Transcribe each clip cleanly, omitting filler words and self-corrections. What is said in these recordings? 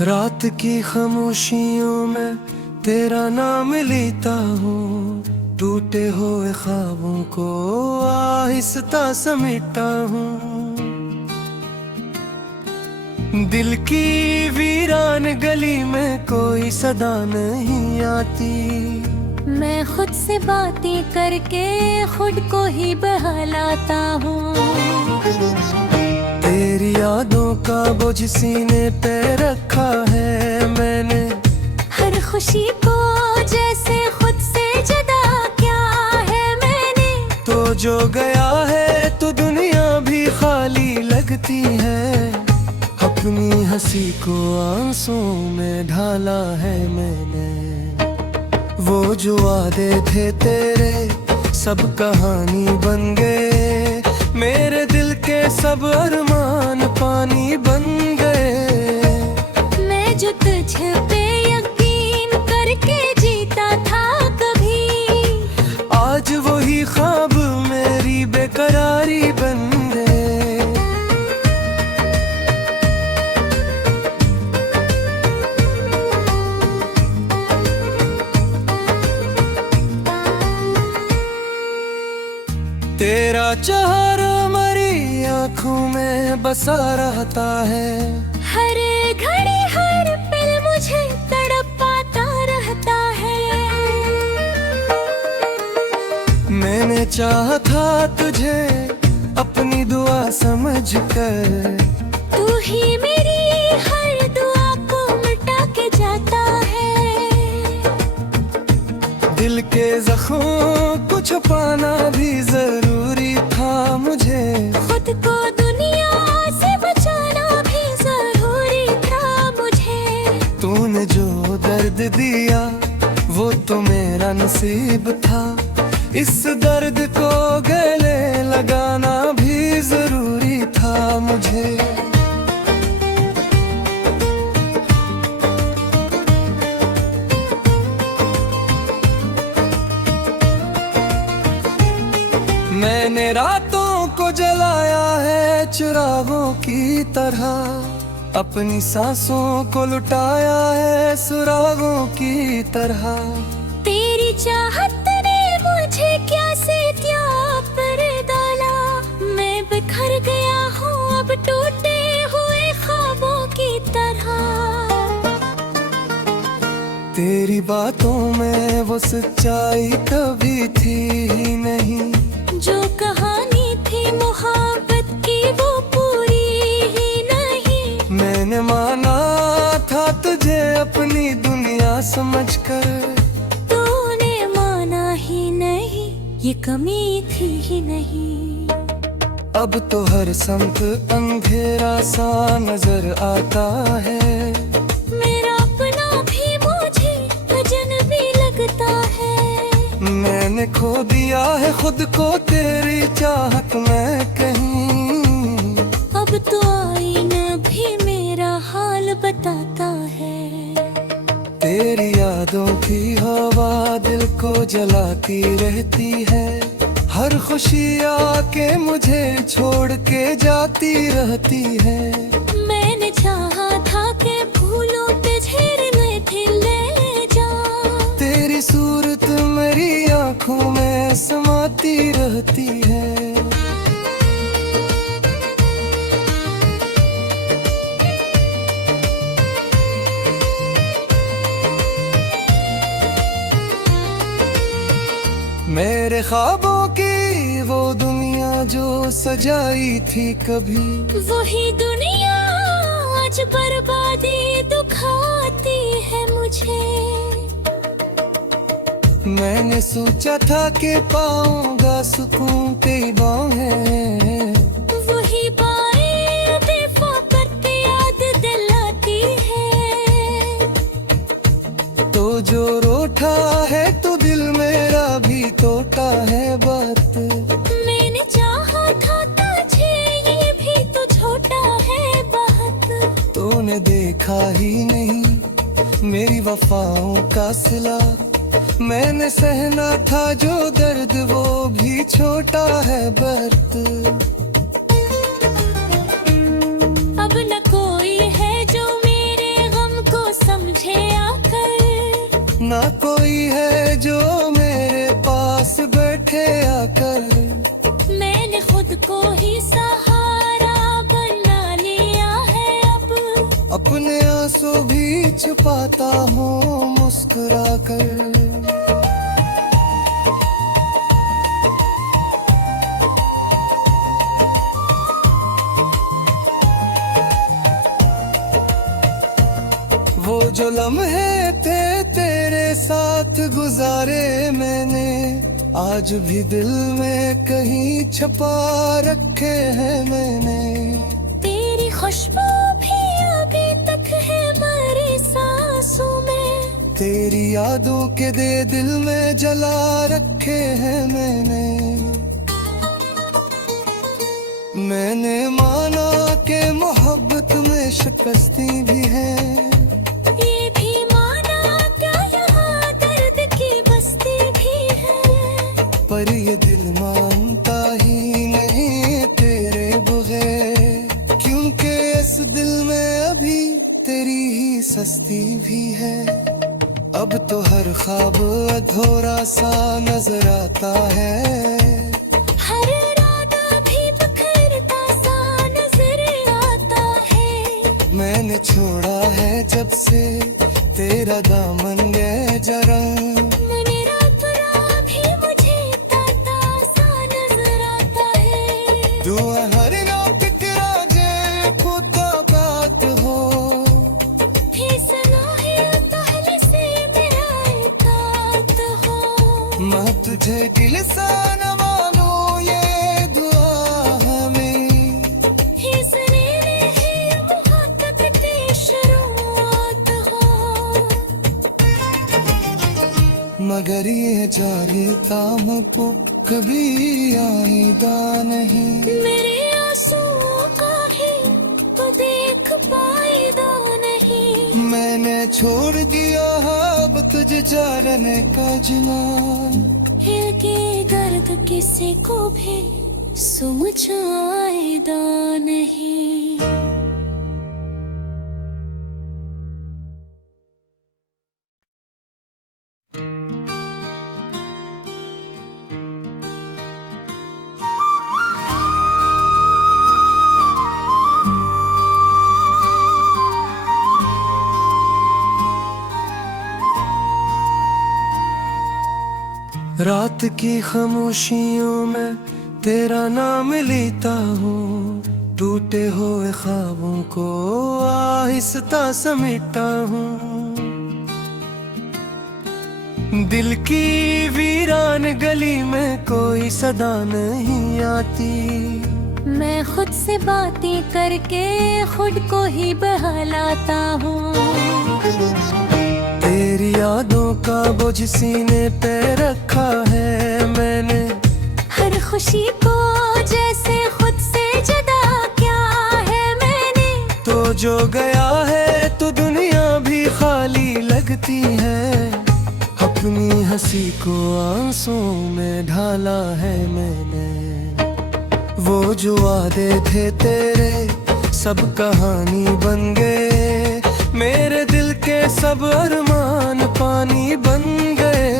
रात की खामोशियों में तेरा नाम लेता हूँ, टूटे हुए ख्वाबों को आहिस्ता समेटता हूँ। दिल की वीरान गली में कोई सदा नहीं आती, मैं खुद से बातें करके खुद को ही बहलाता हूँ। तेरी यादों का बोझ सीने पे रखा है मैंने, हर खुशी को जैसे खुद से जुदा क्या है मैंने। तो जो गया है तो दुनिया भी खाली लगती है, अपनी हंसी को आंसुओं में ढाला है मैंने। वो जो वादे थे तेरे सब कहानी बन गए, मेरे दिल के सब अरमान पानी बन गए। मैं जो तुझ पे यकीन करके जीता था कभी, आज वही ख्वाब मेरी बेकरारी बन गए। तेरा चेहरा मेरी आँखों में बसा रहता है, हर घड़ी हर पल मुझे तड़पाता रहता है। मैंने चाहा था तुझे अपनी दुआ समझकर, तू ही मेरी हर दुआ को मिटा के जाता है। दिल के जख्मों को छुपाना भी जरूरी था मुझे, खुद को दुनिया से बचाना भी जरूरी था मुझे। तूने जो दर्द दिया वो तो मेरा नसीब था, इस दर्द को गले लगाना भी जरूरी था मुझे। मैंने रातों को जलाया है चिरागों की तरह, अपनी सांसों को लुटाया है सुरागों की तरह। तेरी चाहत ने मुझे क्या से क्या पर डाला, मैं बिखर गया हूँ अब टूटे हुए ख्वाबों की तरह। तेरी बातों में वो सच्चाई कभी थी ही नहीं, जो कहानी थी मोहब्बत की वो पूरी ही नहीं। मैंने माना था तुझे अपनी दुनिया समझकर, तूने माना ही नहीं, ये कमी थी ही नहीं। अब तो हर समत अंधेरा सा नजर आता है, मेरा अपना भी मुझे अजनबी लगता है। मैंने खो दिया है खुद को तेरी चाहत में कहीं, अब तो आईना भी मेरा हाल बताता है। तेरी यादों की हवा दिल को जलाती रहती है, हर खुशी आके मुझे छोड़ के जाती रहती है। मैंने चाहा था कि फूलों पे झेरने थे ले जा, तेरी सूरत मेरी आँखों में समाती रहती है। मेरे ख्वाबों की वो दुनिया जो सजाई थी कभी, वही दुनिया आज बर्बादी दुखाती है मुझे। मैंने सोचा था कि पाऊंगा सुकून तेरी बाहें, वही बाएं बेवफा करते याद दिलाती है। तो जो रोटा है तो दिल मेरा भी टूटा है बात। मैंने चाहा था तुझे ये भी तो छोटा है बात। तूने देखा ही नहीं मेरी वफाओं का सिला, मैंने सहना था जो दर्द वो भी छोटा है बर्त। अब न कोई है जो मेरे गम भी छुपाता हूँ मुस्कुरा कर। वो जो लम्हे थे तेरे साथ गुजारे मैंने, आज भी दिल में कहीं छुपा रखे हैं मैंने। तेरी खुशबू भी अभी तक है मेरी सांसों में, तेरी यादों के दे दिल में जला रखे हैं मैंने। मैंने माना कि मोहब्बत में शिकस्ती भी है, ये भी माना क्या यहाँ दर्द की बस्ती भी है। पर ये दिल मानता ही नहीं तेरे बगैर, क्योंकि इस दिल में अभी तेरी ही सस्ती भी है। अब तो हर ख्वाब अधूरा सा नजर आता है, हर इरादा भी बिखरता सा नजर आता है। मैंने छोड़ा है जब से तेरा दामन ये जरा, मेरा बुरा भी मुझे ताता सा नजर आता है। तू हर ना फिक्रा जे खुदा बात हो, ही सना है पहले से मेरा इताअत हो। मैं तुझे दिल सा न मानूं ये दुआ हमें, ही सने ही मुहब्बत की शुरुआत हो। मगर ये जारीता मुझको कभी आईदा नहीं। मेरे आंसुओं का ही तो देख पाएगा नहीं। मैंने छोड़ दिया अब तुझे जाने का जुनून, हिल के दर्द किसी को भी समझ आएगा नहीं। रात की खामोशियों में तेरा नाम लेता हूँ, टूटे हुए ख्वाबों को आहिस्ता समेटता हूँ। दिल की वीरान गली में कोई सदा नहीं आती, मैं खुद से बातें करके खुद को ही बहलाता हूँ। तेरी यादों का बोझ सीने पे रखा है मैंने, हर खुशी को जैसे खुद से जुदा क्या है मैंने। तो जो गया है तो दुनिया भी खाली लगती है, अपनी हंसी को आंसुओं में ढाला है मैंने। वो जो वादे थे तेरे सब कहानी बन गए, मेरे दिल के सब अरमान पानी बन गए।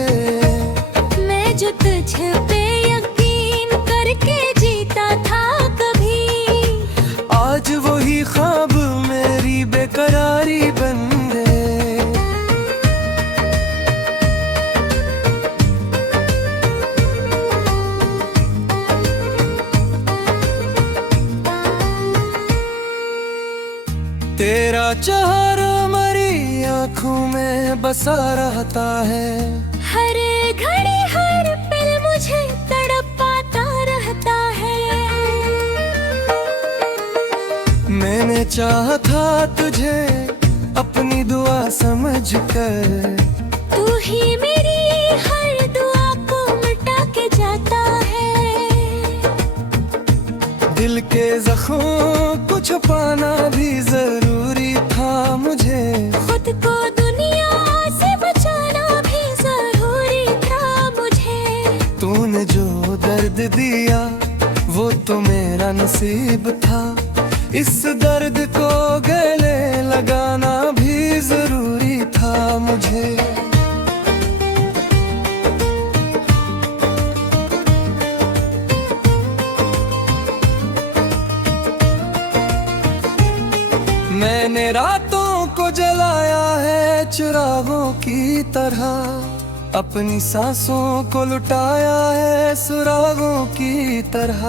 मैं जो तुझ पे यकीन करके जीता था कभी, आज वही ख्वाब मेरी बेकरारी बन गए। तेरा चेहरा मेरी आँखों में बसा रहता है, हर घड़ी हर पल मुझे तड़पाता रहता है। मैंने चाहा था तुझे अपनी दुआ समझकर, तू ही मेरी हर दुआ को मिटा के जाता है। दिल के जख्मों को छुपाना भी जरूरी था मुझे, खुद को दुनिया से बचाना भी जरूरी था मुझे। तूने जो दर्द दिया वो तो मेरा नसीब था, इस दर्द को गले लगाना भी जरूरी था मुझे। मैंने रातों को जलाया है चिरागों की तरह, अपनी सांसों को लुटाया है सुरागों की तरह।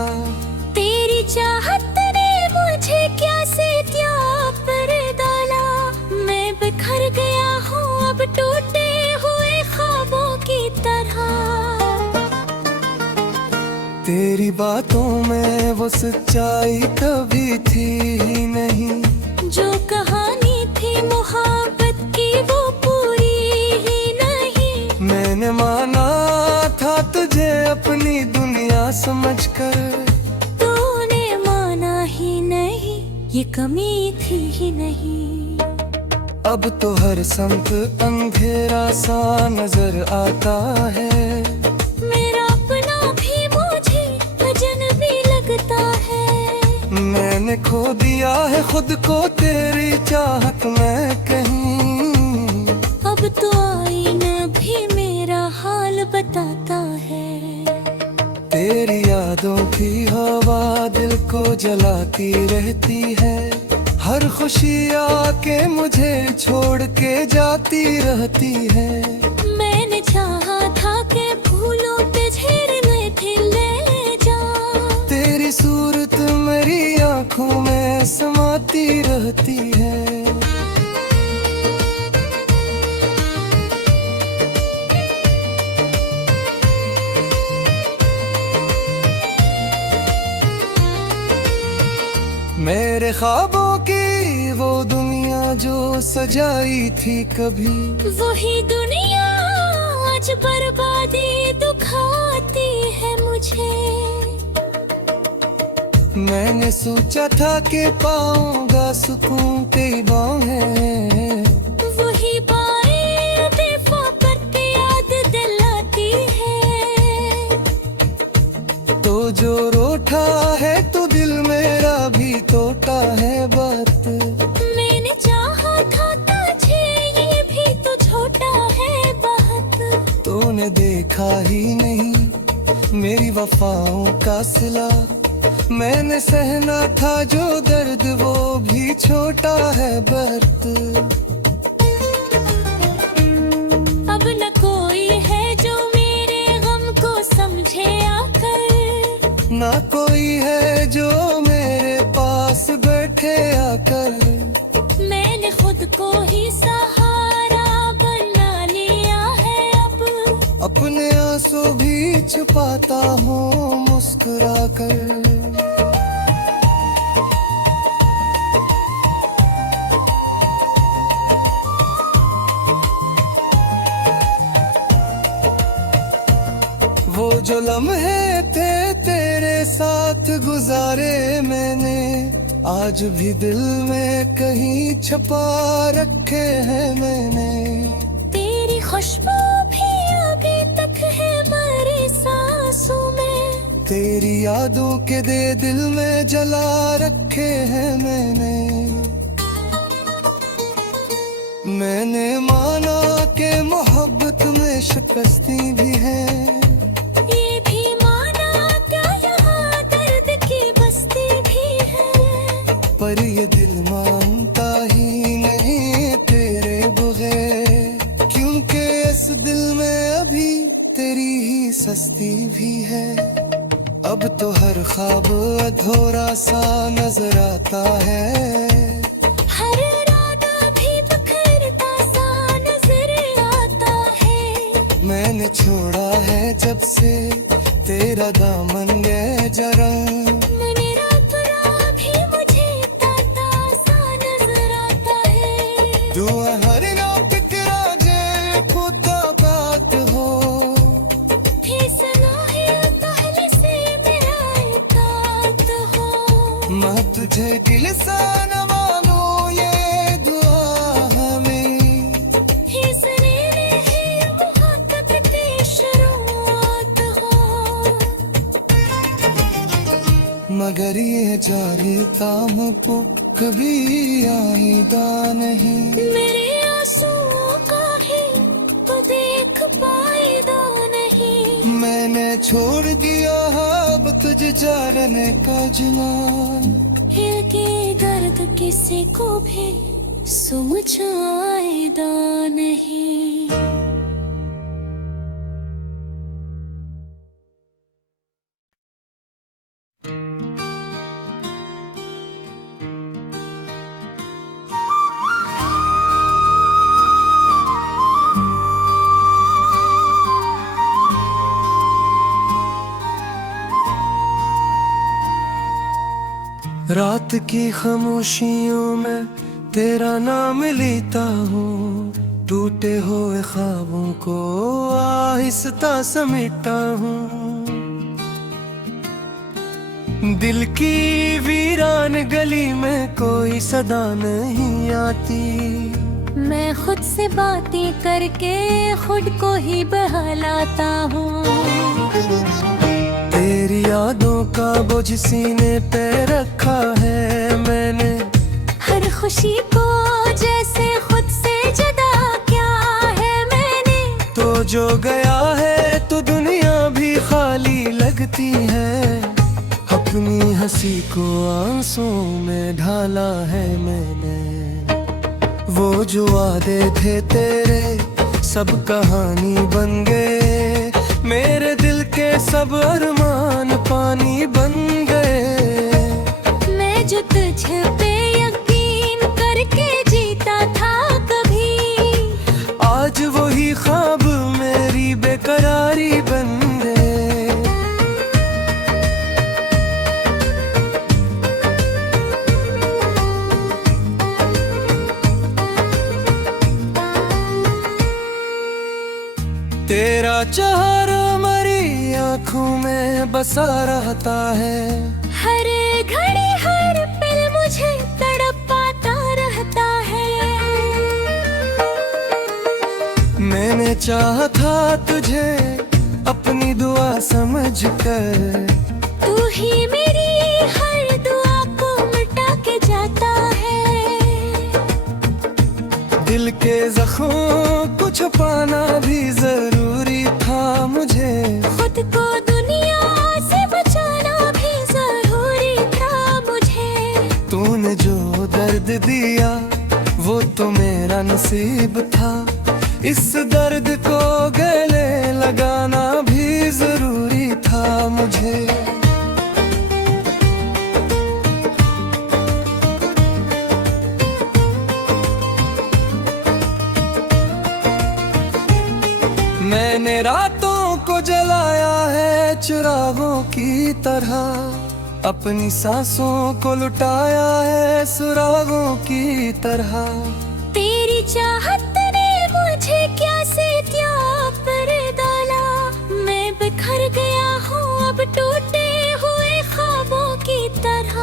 तेरी चाहत ने मुझे क्या से क्या पर डाला, मैं बिखर गया हूँ अब टूटे हुए ख्वाबों की तरह। तेरी बातों में वो सच्चाई कभी थी ही नहीं, जो कहानी थी मोहब्बत की वो पूरी ही नहीं। मैंने माना था तुझे अपनी दुनिया समझकर, तूने माना ही नहीं, ये कमी थी ही नहीं। अब तो हर संग अंधेरा सा नजर आता है, मेरा अपना भी मुझे अजनबी लगता है। मैंने खो दिया है खुद को तेरी चाहत में कहीं, अब तो आईना भी मेरा हाल बताता है। तेरी यादों की हवा दिल को जलाती रहती है, हर खुशी आके मुझे छोड़ के जाती रहती है। मैंने चाहा था कि फूलों पे झेड़ने थे ले जा, तेरी सूरत मेरी आंखों में समाती रहती है। मेरे ख्वाबों की वो दुनिया जो सजाई थी कभी, वही दुनिया आज बर्बादी दुखाती है मुझे। मैंने सोचा था कि पाऊंगा सुकून तेरी बाहें, वही बाएं बेवफा याद दिलाती है। तो जो रोटा है तो दिल मेरा भी टूटा है बात। मैंने चाहा था तुझे ये भी तो छोटा है बात। तूने देखा ही नहीं मेरी वफाओं का सिला, मैंने सहना था जो दर्द वो भी छोटा है बर्त। अब न कोई है जो मेरे गम को समझे आकर, ना कोई है जो मेरे पास बैठे आकर। मैंने खुद को ही सहारा बना लिया है अब, अपने आंसू भी छुपाता हूँ मुस्कुरा कर। वो जो लम्हे थे तेरे साथ गुजारे मैंने, आज भी दिल में कहीं छपा रखे हैं मैंने। तेरी खुशबू भी अभी तक है मेरी सांसों में, तेरी यादों के दे दिल में जला रखे हैं मैंने। मैंने माना कि मोहब्बत में शिकस्ती भी है, ये भी माना क्या यहाँ दर्द की बस्ती भी है। पर ये दिल मानता ही नहीं तेरे बगैर, क्योंकि इस दिल में अभी तेरी ही सस्ती भी है। अब तो हर ख्वाब अधूरा सा नजर आता है, हर इरादा भी बिखरता सा नजर आता है। मैंने छोड़ा है जब से तेरा दामन ये जरा, मेरा अपना भी मुझे ताता सा नजर आता है। दुआ हर रात तेरा जे खुदा बात हो, फैसला है पहले से मेरा इताअत हो। मैं तुझे दिल सा न मानूं ये दुआ हमें, फैसले में है मोहब्बत की शुरुआत हो। मगर ये जारी ताम को कभी आईदा नहीं, मेरे आंसुओं का ही तो देख पाएगा नहीं। मैंने छोड़ दिया अब तुझे जाने का जुनून, हिल के दर्द किसी को भी समझाएगा नहीं। रात की खामोशियों में तेरा नाम लेता हूँ, टूटे हुए ख्वाबों को आहिस्ता समेटता हूँ। दिल की वीरान गली में कोई सदा नहीं आती, मैं खुद से बातें करके खुद को ही बहलाता हूँ। तेरी यादों का बोझ सीने पे रखा है मैंने, हर खुशी को जैसे खुद से जुदा क्या है मैंने। तो जो गया है तो दुनिया भी खाली लगती है, अपनी हंसी को आंसुओं में ढाला है मैंने। वो जो वादे थे तेरे सब कहानी बन गए, मेरे दिल के सब अरमान पानी बन गए। मैं जो तुझ पे यकीन करके जीता था कभी, आज वही ख्वाब मेरी बेकरारी बन गए। तेरा चेहरा मेरी आँखों में बसा रहता है, हर घड़ी हर पल मुझे तड़पाता रहता है। मैंने चाहा था तुझे अपनी दुआ समझकर, तू ही मेरी हर दुआ को मिटा के जाता है। दिल के जख्मों को छुपाना भी जरूरी था मुझे, खुद को दुनिया से बचाना भी जरूरी था मुझे। तूने जो दर्द दिया वो तो मेरा नसीब था, इस दर्द को गले लगाना भी जरूरी था मुझे। मैंने रातों को जलाया है चिरागों की तरह, अपनी सांसों को लुटाया है सुरागों की तरह। तेरी चाहत ने मुझे क्या से क्या पर डाला, मैं बिखर गया हूँ अब टूटे हुए ख्वाबों की तरह।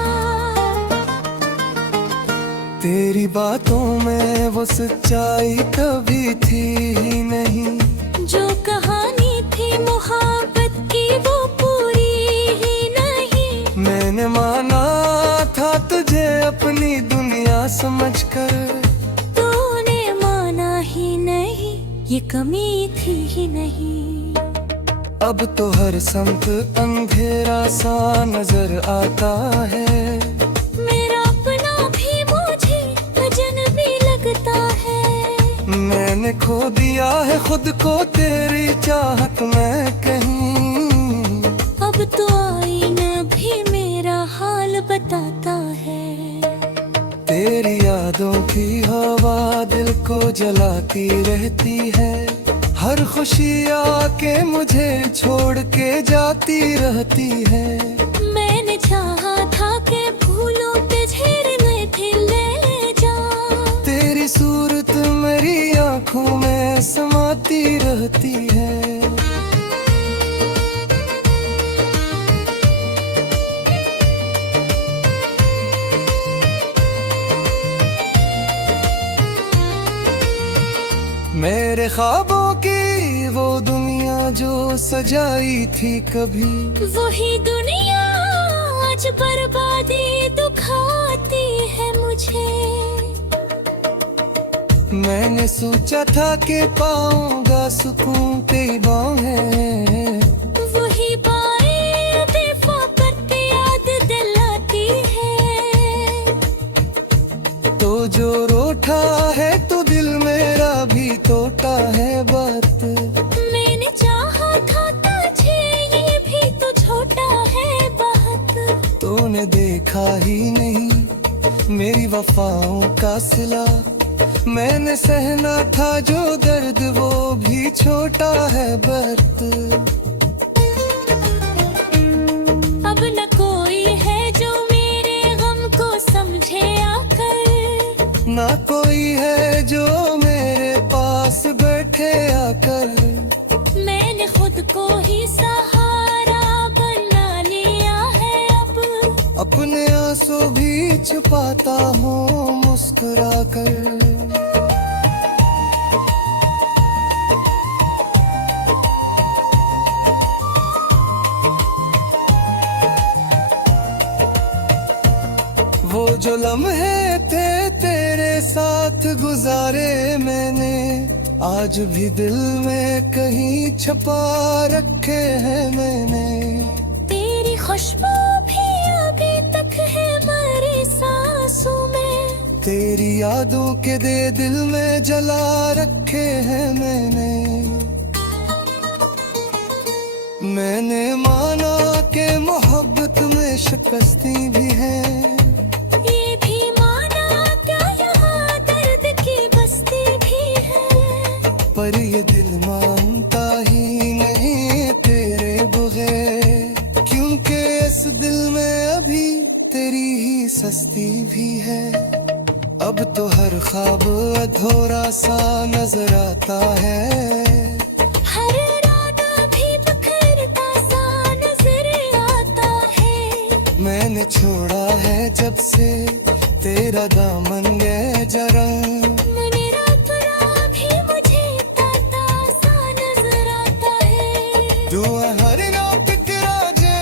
तेरी बातों में वो सच्चाई कभी थी ही नहीं, जो कहानी थी मोहब्बत की वो पूरी ही नहीं। मैंने माना था तुझे अपनी दुनिया समझकर, तूने माना ही नहीं, ये कमी थी ही नहीं। अब तो हर समत अंधेरा सा नजर आता है, मेरा अपना भी मुझे अजनबी लगता है। मैंने खो दिया है खुद को तेरी चाहत में कहीं, अब तो आईना भी मेरा हाल बताता है। तेरी यादों की हवा दिल को जलाती रहती है, हर खुशी आके मुझे छोड़ के जाती रहती है। मैंने चाहा था कि भूलों पे झेड़ने भी ले जा, तेरी सूरत मेरी आँखों में समाती रहती है। मेरे ख्वाबों की वो दुनिया जो सजाई थी कभी, वही दुनिया आज बर्बादी दुखाती है मुझे। मैंने सोचा था कि पाऊंगा सुकून तेरी बाहें, वही बाएं बेवफा करते याद दिलाती है। तो जो रो रूठा है तो दिल मेरा भी टूटा है बात। मैंने चाहा था तुझे, ये भी तो छोटा है बात। तूने देखा ही नहीं मेरी वफाओं का सिला, मैंने सहना था जो दर्द वो भी छोटा है बर्त। अब न कोई है जो मेरे गम को समझे आकर, ना कोई है जो मेरे पास बैठे आकर। मैंने खुद को ही सहारा बना लिया है अब। अपने आंसू भी छुपाता हूँ मुस्कुरा कर। वो जो लम्हे थे तेरे साथ गुजारे मैंने, आज भी दिल में कहीं छुपा रखे हैं मैंने। तेरी खुशबू भी अभी तक है मेरी सांसों में, तेरी यादों के दे दिल में जला रखे हैं मैंने माना कि मोहब्बत में शिकस्ती भी है, ये भी माना क्या यहाँ दर्द की बस्ती भी है। पर ये दिल मानता ही नहीं तेरे बगैर, क्योंकि इस दिल में अभी तेरी ही सस्ती भी है। अब तो हर ख्वाब अधूरा सा नजर आता है, हर इरादा भी बिखरता सा नजर आता है। मैंने छोड़ा है जब से तेरा दामन ये जरा, मेरा बुरा भी मुझे ताता सा नजर आता है। दुआ हर रात तेरा जे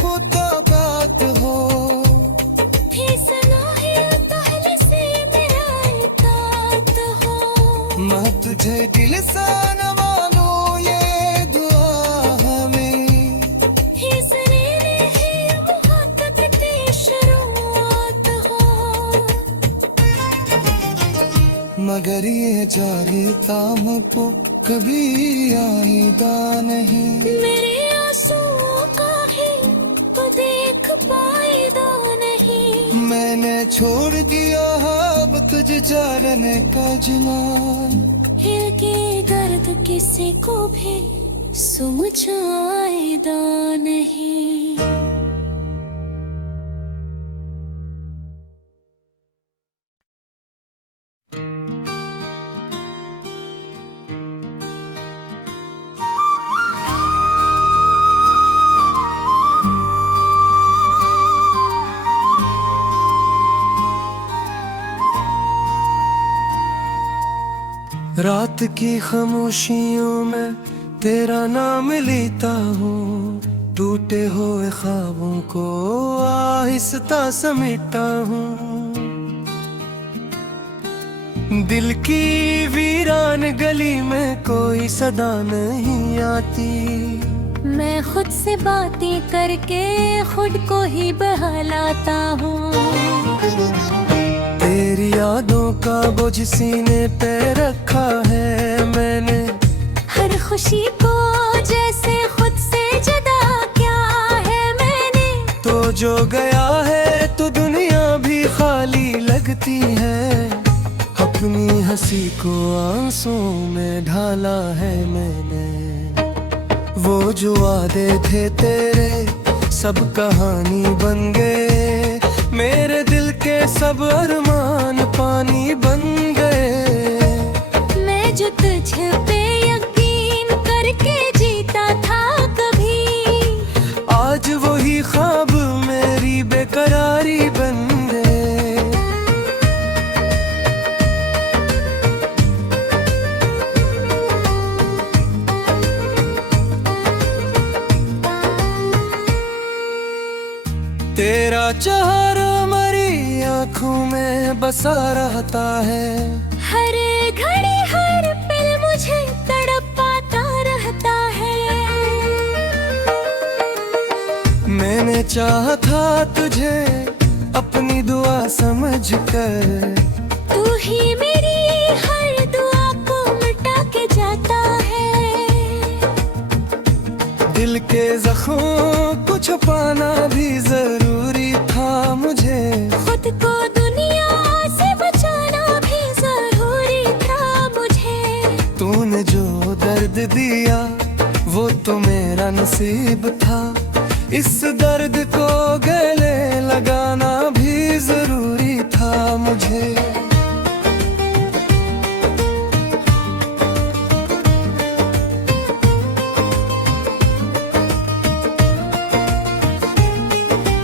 खुदा बात हो, फैसला है पहले से मेरा इताअत हो। मैं तुझे दिल से न मानूं ये दुआ हमें, फैसले है मोहब्बत की शुरुआत हो। मगर ये जारी ताम को कभी आईदा नहीं, मेरे आंसुओं का ही तो देख पाएगा नहीं। मैंने छोड़ दिया अब तुझे जाने का जुनून। दिल के दर्द किसी को भी समझ आएगा नहीं। रात की खामोशियों में तेरा नाम लेता हूँ, टूटे हुए ख्वाबों को आहिस्ता समेटता हूँ। दिल की वीरान गली में कोई सदा नहीं आती, मैं खुद से बातें करके खुद को ही बहलाता हूँ। तेरी यादों का बोझ सीने पे रखा है मैंने, हर खुशी को जैसे खुद से जुदा क्या है मैंने। तो जो गया है तो दुनिया भी खाली लगती है, अपनी हंसी को आंसुओं में ढाला है मैंने। वो जो वादे थे तेरे सब कहानी बन गए, मेरे दिल के सब अरमान पानी बन गए। मैं जो तुझ पे यकीन करके जीता था कभी, आज वही ख्वाब मेरी बेकरारी बन गए। तेरा चेहरा मेरी आँखों में बसा रहता है, हर घड़ी हर पल मुझे तड़पाता रहता है। मैंने चाहा था तुझे अपनी दुआ समझकर, तू ही मेरी हर दुआ को मिटा के जाता है। दिल के जख्मों को छुपाना भी जरूरी था मुझे, खुद को दुनिया से बचाना भी जरूरी था मुझे। तूने जो दर्द दिया वो तो मेरा नसीब था, इस दर्द को गले लगाना भी जरूरी था मुझे।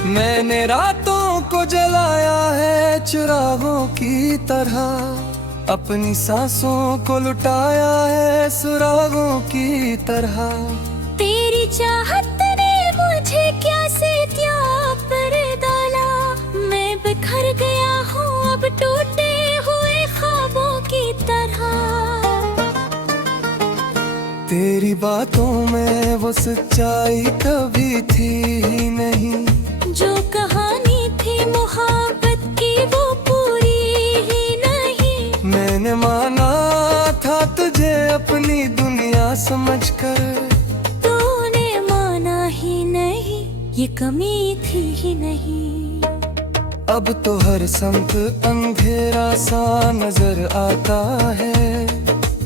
मैंने रातों को जलाया है चिरागों की तरह, अपनी सांसों को लुटाया है सुरागों की तरह। तेरी चाहत ने मुझे क्या से क्या पर डाला, मैं बिखर गया हूँ अब टूटे हुए ख्वाबों की तरह। तेरी बातों में वो सच्चाई कभी थी ही नहीं, जो कहानी थी मोहब्बत की वो पूरी ही नहीं। मैंने माना था तुझे अपनी दुनिया समझकर, तूने माना ही नहीं, ये कमी थी ही नहीं। अब तो हर संत अंधेरा सा नजर आता है,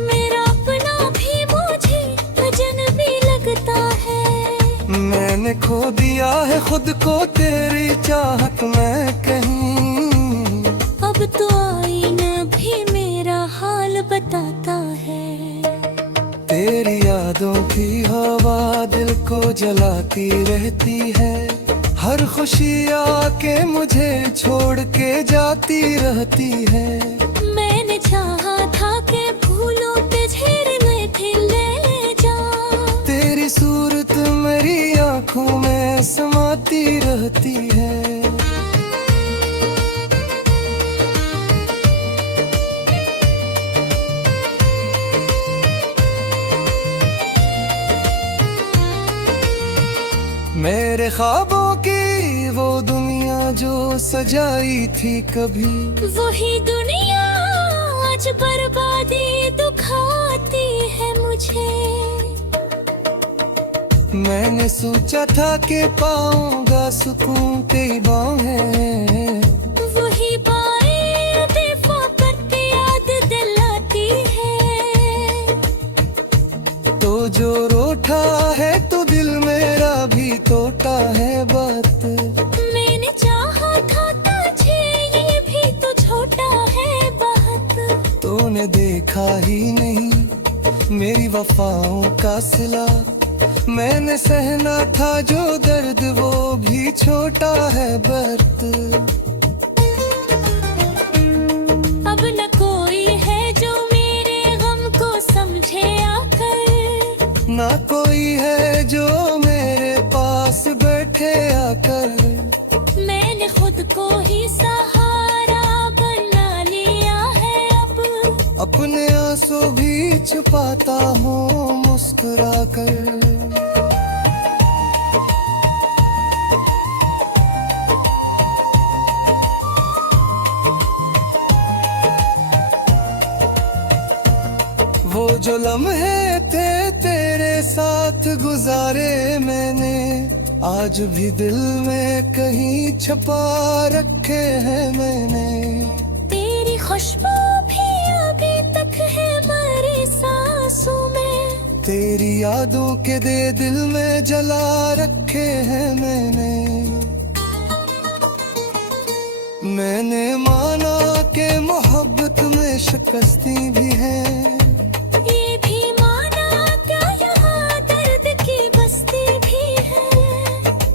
मेरा अपना भी मुझे अजनबी लगता है। मैंने खो दिया है खुद को तेरी चाहत में कहीं, अब तो आईना भी मेरा हाल बताता है। तेरी यादों की हवा दिल को जलाती रहती है, हर खुशी आके मुझे छोड़ के जाती रहती है। मैंने चाहा था कि भूलों पे झेड़ में भी ले जा, तेरी सूरत मेरी आंखों में समाती रहती है। मेरे ख्वाबों की वो दुनिया जो सजाई थी कभी, वही दुनिया आज बर्बादी दुखाती है मुझे। मैंने सोचा था कि पाऊंगा सुकून तेरी बाहें, वही बाएं दफा करते याद दिलाती है। तो जो रोटा है तो दिल मेरा भी टूटा है बात। मैंने चाहा था तुझे ये भी तो छोटा है बात। तूने देखा ही नहीं मेरी वफाओं का सिला, मैंने सहना था जो दर्द वो भी छोटा है बर्त। अब न कोई है जो मेरे गम को समझे आकर, ना कोई है जो मेरे पास बैठे आकर। मैंने खुद को ही सहारा बना लिया है अब, अपने आंसू भी छुपाता हूँ मुस्कुरा कर। वो जो लम्हे थे तेरे साथ गुजारे मैंने, आज भी दिल में कहीं छुपा रखे हैं मैंने। तेरी खुशबू भी अभी तक है मेरी सांसों में, तेरी यादों के दे दिल में जला रखे हैं मैंने माना कि मोहब्बत में शिकस्ती भी है, ये भी माना क्या यहाँ दर्द की बस्ती भी है।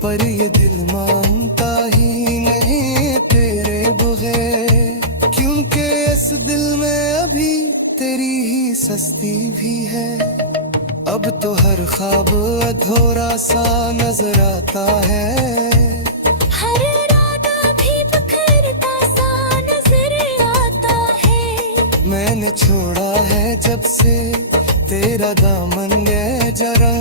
पर ये दिल मानता ही नहीं तेरे बगैर, क्योंकि इस दिल में अभी तेरी ही सस्ती भी है। अब तो हर ख्वाब अधूरा सा नजर आता है, हर इरादा भी बिखरता सा नजर आता है। मैंने छोड़ा है जब से तेरा दामन ये जरा,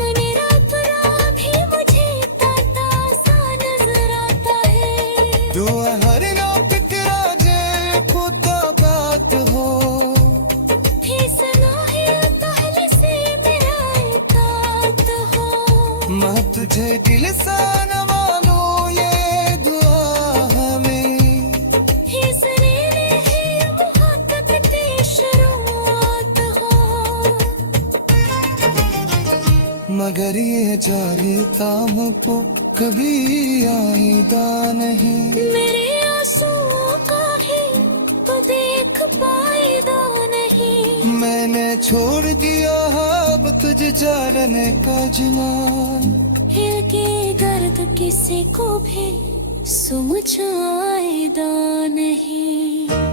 मेरा बुरा भी मुझे ताता सा नजर आता है। दुआ हर ना फिक्रा जे खुदा मगर ये जारीता मुझको कभी आईदा नहीं। मेरे आंसुओं का ही तो देख पाएगा नहीं। मैंने छोड़ दिया अब तुझे जाने का जुनून। हिल के दर्द किसी को भी समझ आएगा नहीं।